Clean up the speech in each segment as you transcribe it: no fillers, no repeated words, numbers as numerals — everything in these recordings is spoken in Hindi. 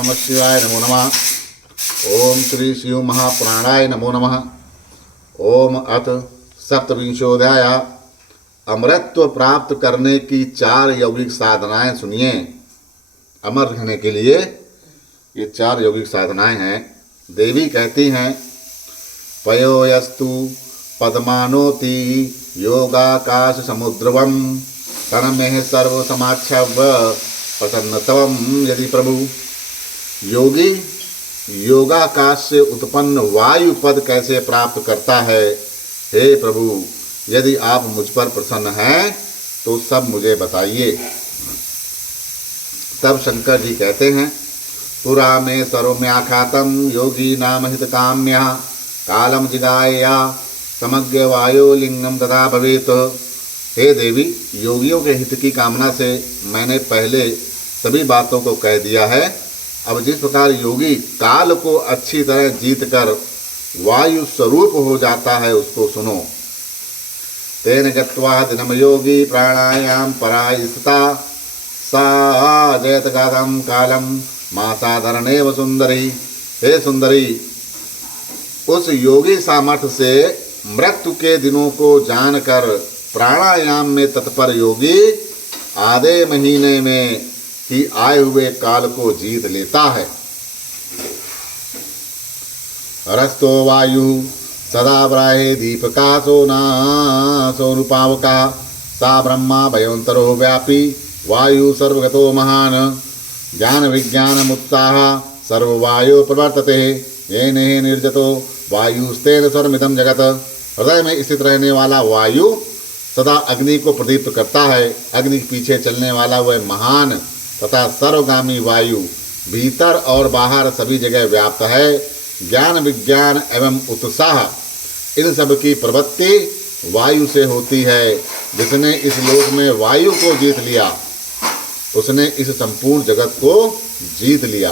नमः शिवाय नमो नमः। ओम श्री शिव महाप्राणाय नमो नमः। ओम अथ सप्तविंशोध्याय। अमरत्व प्राप्त करने की 4 यौगिक साधनाएं सुनिए। अमर रहने के लिए ये 4 यौगिक साधनाएं हैं। देवी कहती हैं, पयोयस्तु पद्मानोति योगाकाश समुद्रवम तन्मेह सर्व समाच्छव प्रसन्नतम यदि प्रभु। योगी योगाकाश से उत्पन्न वायु पद कैसे प्राप्त करता है? हे प्रभु, यदि आप मुझ पर प्रसन्न हैं तो सब मुझे बताइए। तब शंकर जी कहते हैं, पुरा में सर्वम्याख्यातम योगी नाम हित काम्य कालम जिगाया समग्र वायो लिंगम तथा भवेत। हे देवी, योगियों के हित की कामना से मैंने पहले सभी बातों को कह दिया है। अब जिस प्रकार योगी काल को अच्छी तरह जीतकर वायु स्वरूप हो जाता है उसको सुनो। तेन गत्वा दिनम योगी प्राणायाम परायस्ता सा जयत गादम कालम मासाधरणेव सुंदरी। हे सुंदरी, उस योगी सामर्थ्य से मृत्यु के दिनों को जानकर प्राणायाम में तत्पर योगी आधे महीने में ही आए हुए काल को जीत लेता है। रस्तो वायु सदा ब्राहे दीपका सोना सोनुपावका सा ब्रह्मा भयोन्तरो व्यापी वायु सर्वगतो महान ज्ञान विज्ञान मुत्साह सर्ववायु प्रवर्तते येने निर्जतो वायुस्तेन सर्वमिदं जगत। हृदय में स्थित रहने वाला वायु सदा अग्नि को प्रदीप्त करता है। अग्नि के पीछे चलने वाला वह महान तथा सर्वगामी वायु भीतर और बाहर सभी जगह व्याप्त है। ज्ञान विज्ञान एवं उत्साह इन सब की प्रवृत्ति वायु से होती है। जिसने इस लोक में वायु को जीत लिया उसने इस संपूर्ण जगत को जीत लिया।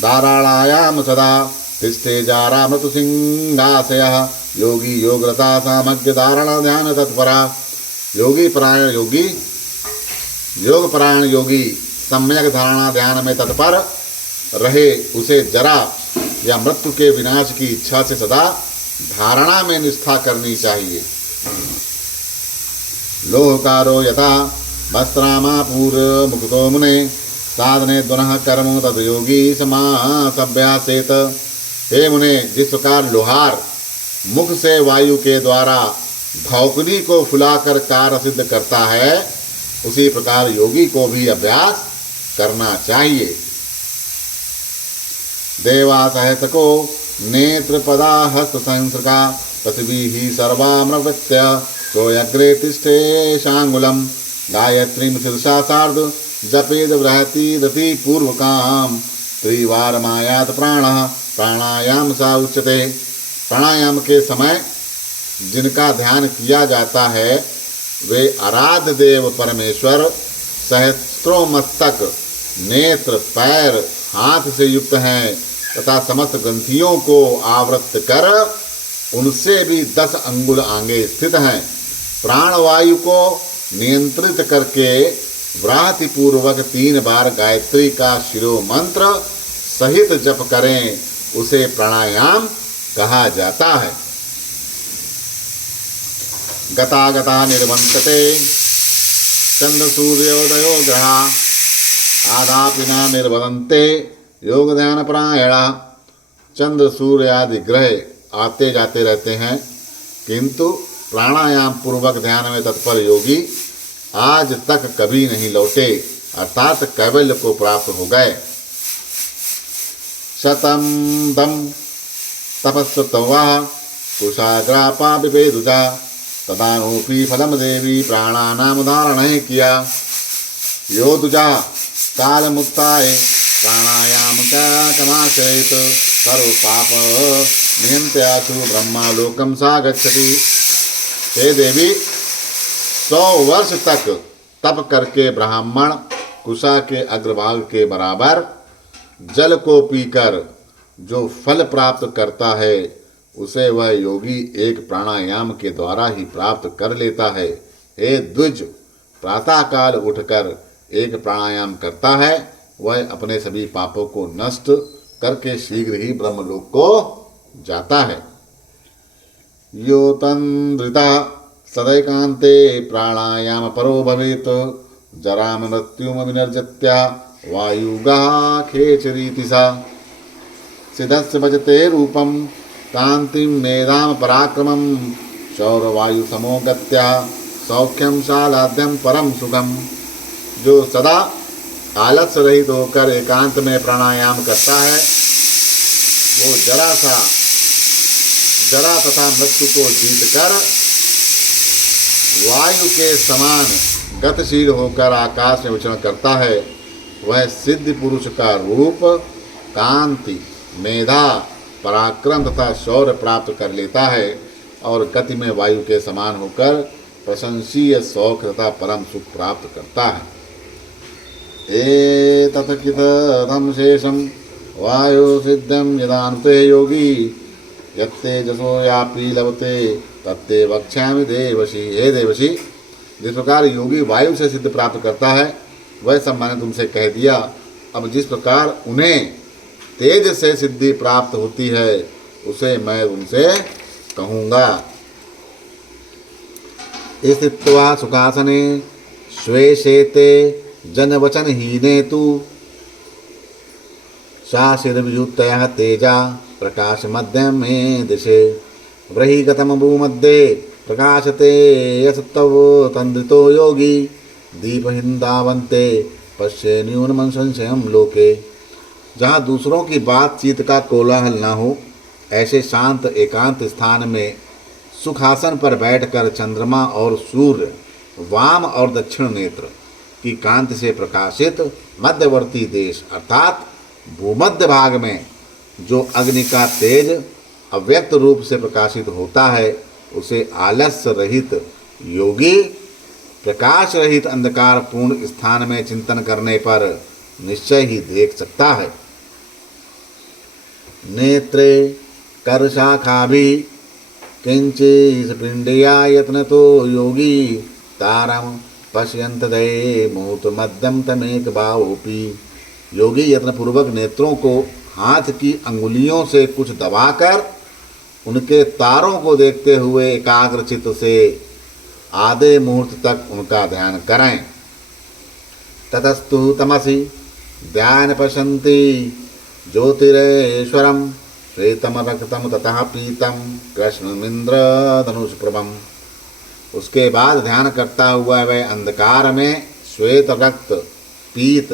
दाराणायाम सदा तिष्ठे जारा मृतु सिंहासयः योगी योगरता सामग्य धारण ध्यान तत्परा। योगी परायण योगी योग परायण योगी सम्यक धारणा ध्यान में तत्पर रहे। उसे जरा या मृत्यु के विनाश की इच्छा से सदा धारणा में निष्ठा करनी चाहिए। लोहकारो यथा वस्त्रामापूर मुक्तो मुने साधने द्वनः कर्म तद योगी समासभ्यासेत। हे मुने, जिस प्रकार लोहार मुख से वायु के द्वारा भौकनी को फुलाकर कार्य सिद्ध करता है, उसी प्रकार योगी को भी अभ्यास करना चाहिए। देवा सहसको नेत्र पदा हस्त संसृका पृथ्वी ही सर्वामृत्य सोऽग्रे तिष्ठे शांगुलम गायत्री शीर्षा सार्ध जपेद बृहति दति पूर्वकाम त्रिवार मायात प्राण प्राणायाम सा उच्यते। प्राणायाम के समय जिनका ध्यान किया जाता है वे आराध्य देव परमेश्वर सहस्त्रों मस्तक नेत्र पैर हाथ से युक्त हैं तथा समस्त ग्रंथियों को आवृत कर उनसे भी 10 अंगुल आगे स्थित हैं। प्राणवायु को नियंत्रित करके व्राति पूर्वक 3 बार गायत्री का शिरो मंत्र सहित जप करें, उसे प्राणायाम कहा जाता है। गता गता निर्वंतते चंद्र सूर्योदयो ग्रहा आदापिना निर्वदन्ते योग ध्यान प्रायणा। चंद्र सूर्य आदि ग्रह आते जाते रहते हैं, किंतु प्राणायाम पूर्वक ध्यान में तत्पर योगी आज तक कभी नहीं लौटे, अर्थात कैवल्य को प्राप्त हो गए। शतम दम तपस्वतवा कुशाग्रापा विभेदुजा तदानोपि फलम देवी प्राणानाम धारण किया। यो दुजा काल मुक्ताय प्राणायाम का कमाचरित सर्व पाप नियंत्यासु ब्रह्मालोकम सा गच्छति। हे देवी, 100 वर्ष तक तप करके ब्राह्मण कुशा के अग्रभाग के बराबर जल को पीकर जो फल प्राप्त करता है उसे वह योगी एक प्राणायाम के द्वारा ही प्राप्त कर लेता है। हे द्विज, प्रातःकाल उठकर एक प्राणायाम करता है, वह अपने सभी पापों को नष्ट करके शीघ्र ही ब्रह्मलोक को जाता है। यो तन्द्रिता सदैकांते प्राणायाम परो भवेत जराम मृत्युम विनर्जत्या वायुगा खेचरीति सा सिद्धस्य भजते रूपम कांतिम मेधाम पराक्रमम शौरवायु समोगत्या सौख्यम शालाद्यम परम सुखम। जो सदा आलस्य रहित होकर एकांत में प्राणायाम करता है वो जरा तथा मृत्यु को जीतकर वायु के समान गतिशील होकर आकाश में विचरण करता है। वह सिद्ध पुरुष का रूप, कांति, मेधा, पराक्रम तथा शौर्य प्राप्त कर लेता है और गति में वायु के समान होकर प्रशंसीय सौख तथा परम सुख प्राप्त करता है। एतत्कितधम शेषम वायु सिद्धम यदान्ते योगी यत्तेजसो यापि लभते तत्ते वक्ष्यामि देवशी। हे देवशी, जिस प्रकार योगी वायु से सिद्ध प्राप्त करता है वह सब मैंने तुमसे कह दिया। अब जिस प्रकार उन्हें तेज से सिद्धि प्राप्त होती है उसे मैं उनसे कहूँगा। स्थित्वा सुखासने श्वेशेते जनवचनहीने तु शाशिरवियुक्तयः तेजा प्रकाश मध्यमे दिशे व्रहीगतम भूमध्ये प्रकाशते यस्तव तंद्रितो योगी दीपहिंदावंते पश्ये न्यूनमं संशयम लोके। जहाँ दूसरों की बातचीत का कोलाहल न हो ऐसे शांत एकांत स्थान में सुखासन पर बैठकर चंद्रमा और सूर्य वाम और दक्षिण नेत्र की कांति से प्रकाशित मध्यवर्ती देश अर्थात भूमध्य भाग में जो अग्नि का तेज अव्यक्त रूप से प्रकाशित होता है उसे आलस्य रहित योगी प्रकाश रहित अंधकार पूर्ण स्थान में चिंतन करने पर निश्चय ही देख सकता है। नेत्रे कर शाखा भी किंचित पिंडिया यत्न तो योगी तारम पश्यंत दये मुहूर्त मध्यम तमेक बाओपी। योगी यत्नपूर्वक नेत्रों को हाथ की अंगुलियों से कुछ दबाकर उनके तारों को देखते हुए एकाग्रचित्त से आधे मुहूर्त तक उनका ध्यान करें। ततस्तु तमसि ध्यान पश्यन्ति ज्योतिरेश्वरम श्वेतम रक्तम ततः पीतम कृष्णमिंद्र धनुष्प्रभम। उसके बाद ध्यान करता हुआ वह अंधकार में श्वेत रक्त पीत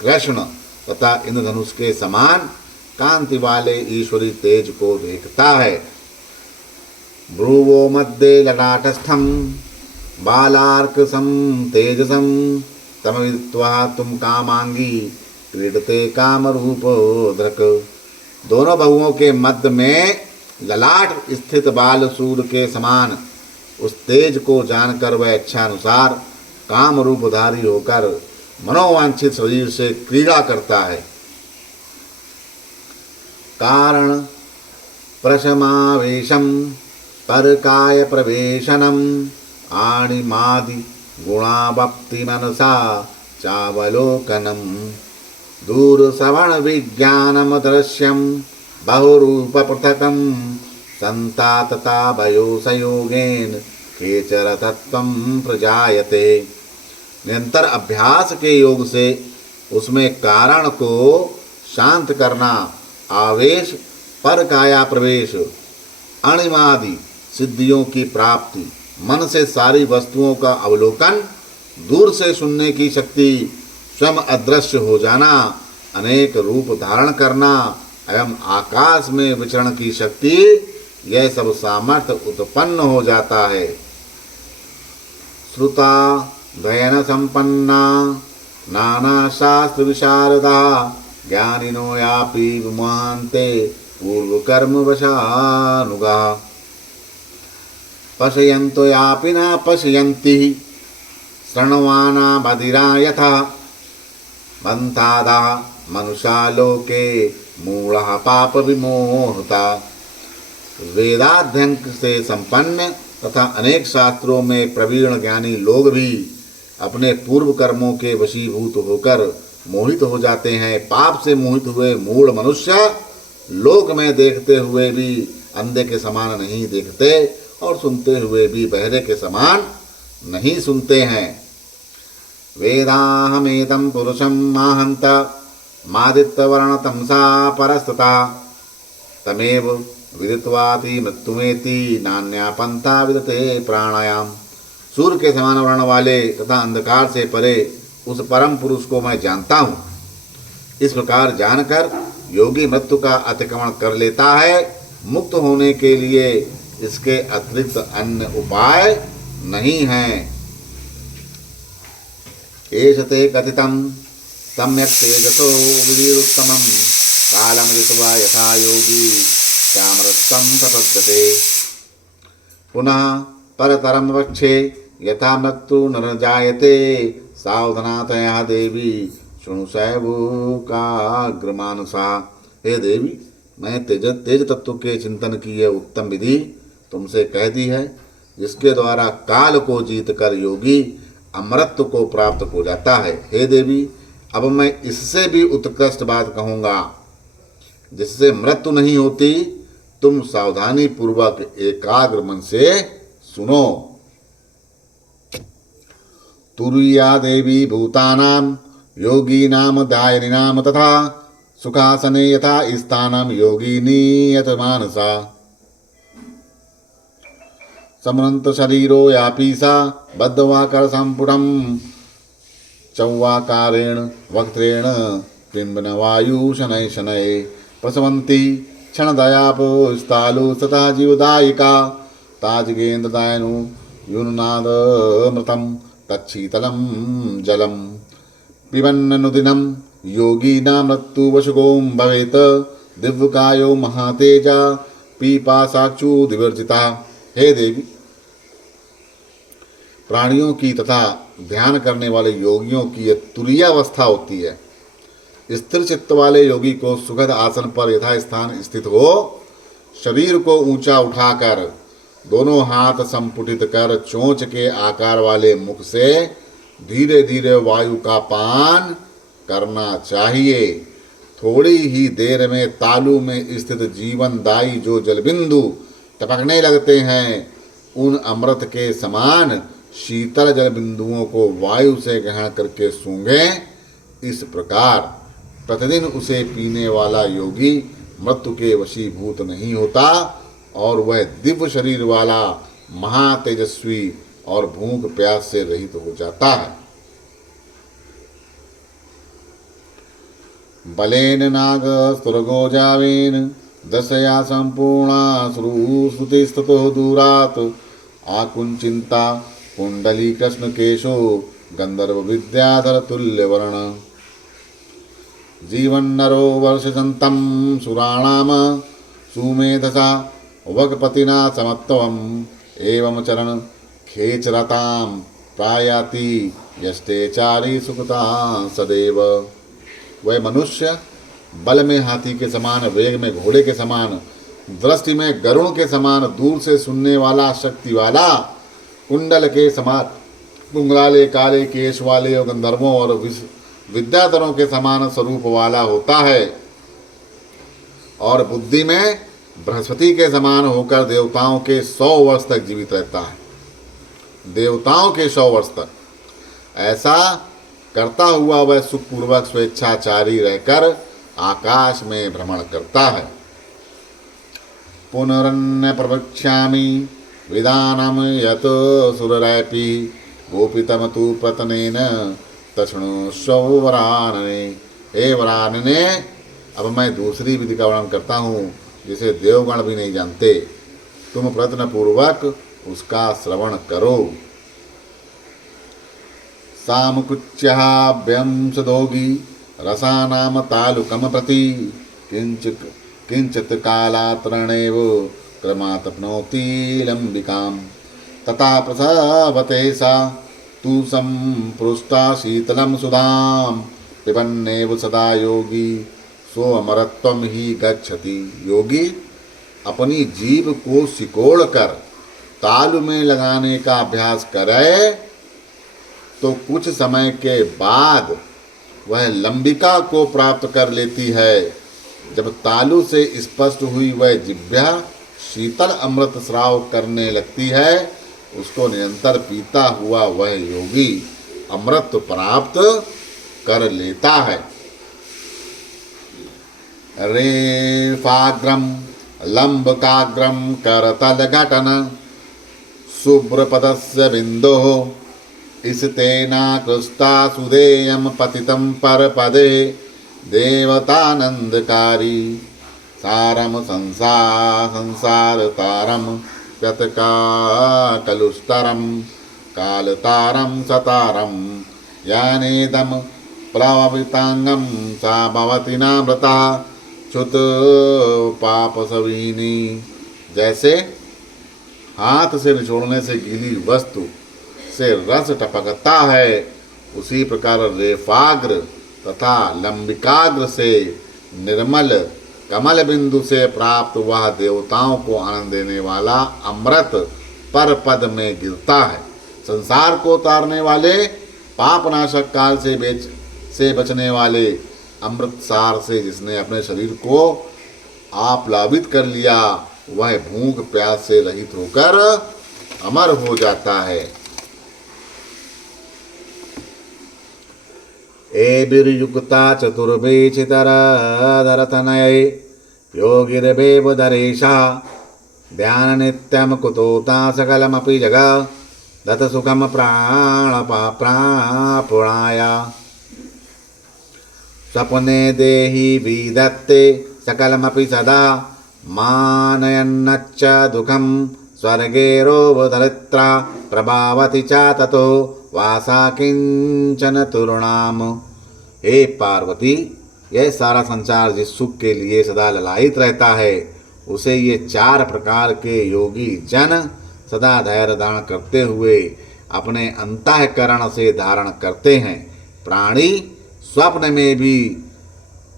कृष्ण तथा इंद्रधनुष के समान कांति वाले ईश्वरी तेज को देखता है। भ्रुवो मध्ये ललाटस्थम बालार्कसम तेजसम तमविद्वा तुम कामांगी क्रीडते काम रूप दृक। दोनों बहुओं के मध्य में ललाट स्थित बाल सूर्य के समान उस तेज को जानकर वह इच्छानुसार काम रूपधारी होकर मनोवांछित शरीर से क्रीड़ा करता है। कारण प्रशमावेशम परकाय प्रवेशनम आणिमादि गुणावप्ति मनसा चावलोकनम दूर श्रवण विज्ञानम दृश्यम बहुरूप पृथकम संतातता भयो संयोगेन केचर तत्वम प्रजायते। निरंतर अभ्यास के योग से उसमें कारण को शांत करना, आवेश, पर काया प्रवेश, अणिमादि सिद्धियों की प्राप्ति, मन से सारी वस्तुओं का अवलोकन, दूर से सुनने की शक्ति, स्वयं अदृश्य हो जाना, अनेक रूप धारण करना एवं आकाश में विचरण की शक्ति, यह सब सामर्थ्य उत्पन्न हो जाता है। श्रुता दयन संपन्ना नाना शास्त्र विशारदा ज्ञानिनो यापि विमहान्ते पूर्व कर्म वशानुगा पश्यन्तो यापि न पश्यन्ति शृण्वाना बधिरा यथा बन्धादा मनुष्या लोके मूढ़ः पाप विमोहता। वेदाध्ययन से संपन्न तथा अनेक शास्त्रों में प्रवीण ज्ञानी लोग भी अपने पूर्व कर्मों के वशीभूत होकर मोहित हो जाते हैं। पाप से मोहित हुए मूढ़ मनुष्य लोक में देखते हुए भी अंधे के समान नहीं देखते और सुनते हुए भी बहरे के समान नहीं सुनते हैं। वेदाहमेतं पुरुषं माहन्त मादित्यवर्ण तमसा परस्तता तमेव विदित्वाति मृत्युमेति नान्या पंथा विदते प्राणायाम। सूर्य के समान वर्ण वाले तथा अंधकार से परे उस परम पुरुष को मैं जानता हूँ। इस प्रकार जानकर योगी मृत्यु का अतिक्रमण कर लेता है। मुक्त होने के लिए इसके अतिरिक्त अन्य उपाय नहीं है। एष ते कथितं सम्यक् तेजसो विधिरुत्तमं कालं ऋत्वा यथा योगी श्यामरस्तं प्रपद्यते। पुनः परतरं वक्षे यथा मृत्यु न जायते सावधानतया देवी शृणुषैवोकाग्रमानसा। हे देवी, मैं तेज तत्व के चिंतन की यह उत्तम विधि तुमसे कह दी है, जिसके द्वारा काल को जीतकर योगी अमरत्व को प्राप्त हो जाता है। हे देवी, अब मैं इससे भी उत्कृष्ट बात कहूँगा, जिससे मृत्यु नहीं होती। तुम सावधानी पूर्वक एकाग्र मन से सुनो। तुरीया देवी भूतानां योगीनां दायिनीनां तथा सुखासने यथा स्थानं योगिनी यत मानसा। समृत शरीरो यापि सा बद्धवाकर संपुटं चौवाकारेण वक्त्रेण पिंबन वायु शनै शनै प्रसवन्ति क्षणदयापस्थालु तथा जीवदायिका ताजगेन्द्रदायनु यूननादमृतं तच्छीतलं जलं पिबन्ननुदिनं योगी न मृत्युवशगों भवेत् दिव्यकायो महातेजा पीपासाक्षु दिवर्जिता। हे देवी, प्राणियों की तथा ध्यान करने वाले योगियों की यह तुरीय अवस्था होती है। स्थिर चित्त वाले योगी को सुखद आसन पर यथास्थान स्थित हो शरीर को ऊंचा उठाकर दोनों हाथ संपुटित कर चोंच के आकार वाले मुख से धीरे धीरे वायु का पान करना चाहिए। थोड़ी ही देर में तालु में स्थित जीवनदायी जो जलबिंदु टपकने लगते हैं, उन अमृत के समान शीतल जल बिंदुओं को वायु से ग्रहण करके सूंघें। इस प्रकार प्रतिदिन उसे पीने वाला योगी मृत्यु के वशीभूत नहीं होता और वह दिव्य शरीर वाला महातेजस्वी और भूख प्यास से रहित हो जाता है। बलेन नाग स्तुर्गो जावेन दशया संपूर्णा श्रुतिस्ततो दूरात् आकुंचिंता कुंडली कृष्ण केशो गंधर्व विद्याधर तुल्य वर्ण जीवन नरो वर्षजंतम सुराणाम सुमेधसा वगपतिना समत्वम एवं चरण खेचरताम प्रायाति यष्टेचारी सुखता सदैव। वह मनुष्य बल में हाथी के समान, वेग में घोड़े के समान, दृष्टि में गरुण के समान, दूर से सुनने वाला, शक्ति वाला, कुंडल के समान कुंगलाले काले केश वाले और गंधर्वों और विद्याधरों के समान स्वरूप वाला होता है और बुद्धि में बृहस्पति के समान होकर देवताओं के 100 वर्ष तक जीवित रहता है। देवताओं के 100 वर्ष तक ऐसा करता हुआ वह सुखपूर्वक स्वेच्छाचारी रहकर आकाश में भ्रमण करता है। पुनरन्य प्रवक्ष्यामि विदानम यत सुररैपि गोपितम तु प्रतनेन तक्षणुष्व वरानने। हे वरानने, अब मैं दूसरी विधि का वर्णन करता हूँ जिसे देवगण भी नहीं जानते। तुम प्रयत्न पूर्वक उसका श्रवण करो। सामकुच्याभ्यं सदोगी रसानाम तालुकम प्रति किंचित कालात्रणेव क्रमात्प्नोति लंबिकाम तथा प्रसवते सा तु संपृष्टा शीतलं सुधाम पिबन्नेव सदा योगी सो अमरत्वम ही गच्छति। योगी अपनी जीभ को सिकोड़ कर तालु में लगाने का अभ्यास करे तो कुछ समय के बाद वह लंबिका को प्राप्त कर लेती है। जब तालु से स्पष्ट हुई वह जिह्वा शीतल अमृत स्राव करने लगती है, उसको निरंतर पीता हुआ वह योगी अमृत प्राप्त कर लेता है। रेफाग्रम लंबकाग्रम करतल घटन शुभ्रपदस्य बिंदो इसतेनाकृष्टा सुदेयं पतितं परपदे देवतानंदकारी सारम संसारतारम व्यतकाकलुस्तरम कालतारम सतारम यानेदम प्लववितांगम सा भवति नामृता च्युत पापसविनी। जैसे हाथ से निचोड़ने से गीली वस्तु से रस टपकता है, उसी प्रकार रेफाग्र तथा लंबिकाग्र से निर्मल कमल बिंदु से प्राप्त वह देवताओं को आनंद देने वाला अमृत पर पद में गिरता है। संसार को तारने वाले पापनाशक काल से बचने वाले अमृत सार से जिसने अपने शरीर को आप्लावित कर लिया, वह भूख प्यास से रहित होकर अमर हो जाता है। एभिर्युक्ता चतुर्वेचितरधरतनये योगिर्वेवधरेशा ध्यान नित्यं कुतोता सकलमपि जगदथ सुखम प्राणाय स्वप्ने देहि विधत्ते सकलमपि सदा मानयन्नच्च दुःखं स्वर्गेरोवधरित्रा प्रभावति च ततो वासा किंचन तुरुणाम। हे पार्वती, यह सारा संसार जिस सुख के लिए सदा ललायित रहता है, उसे ये 4 प्रकार के योगी जन सदा धैर्य धारण करते हुए अपने अंतःकरण से धारण करते हैं। प्राणी स्वप्न में भी,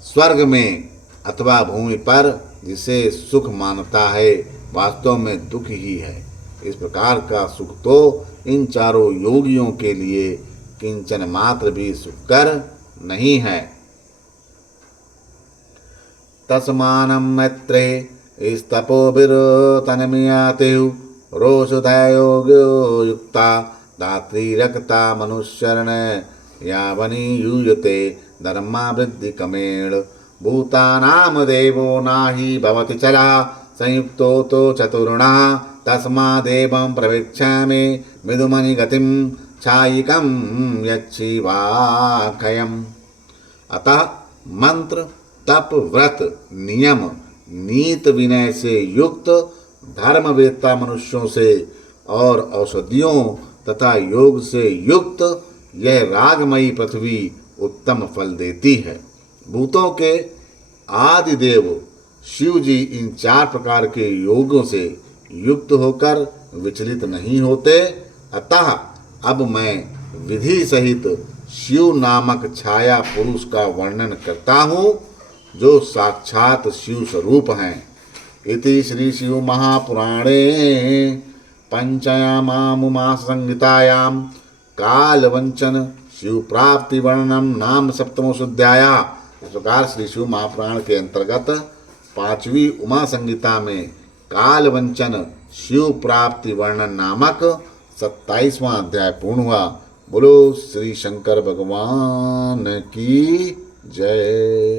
स्वर्ग में अथवा भूमि पर जिसे सुख मानता है, वास्तव में दुख ही है। इस प्रकार का सुख तो इन चारों योगियों के लिए किंचन मात्र भी सुखकर नहीं है। तस्मानं मैत्रे स्तपोभिर्तन्मयातेषु रोषधयोगो युक्ता धात्री रक्ता मनुष्यरण यावनी यूयते धर्मावृद्धि कमेण भूतानां देवो नाहि भवति चला संयुक्तो तो चतुर्णा तस्मादेवं प्रवेक्ष्यामि मृदुमनि गतिं छायिकं यच्छिवाखयम्। अतः मंत्र, तप, व्रत, नियम, नीत विनय से युक्त धर्मवेत्ता मनुष्यों से और औषधियों तथा योग से युक्त यह रागमयी पृथ्वी उत्तम फल देती है। भूतों के आदि देव शिव जी इन 4 प्रकार के योगों से युक्त होकर विचलित नहीं होते। अतः अब मैं विधि सहित शिव नामक छाया पुरुष का वर्णन करता हूँ, जो साक्षात शिव स्वरूप हैं। इति श्री शिव महापुराणे पंचयामामुमा संहितायां कालवंचन शिव प्राप्ति वर्णनम नाम 7मोऽध्याय। इस प्रकार श्री शिव महापुराण के अंतर्गत 5वीं उमा संहिता में कालवंचन शिव प्राप्ति वर्णन नामक 27वां अध्याय पूर्ण हुआ। बोलो श्री शंकर भगवान की जय।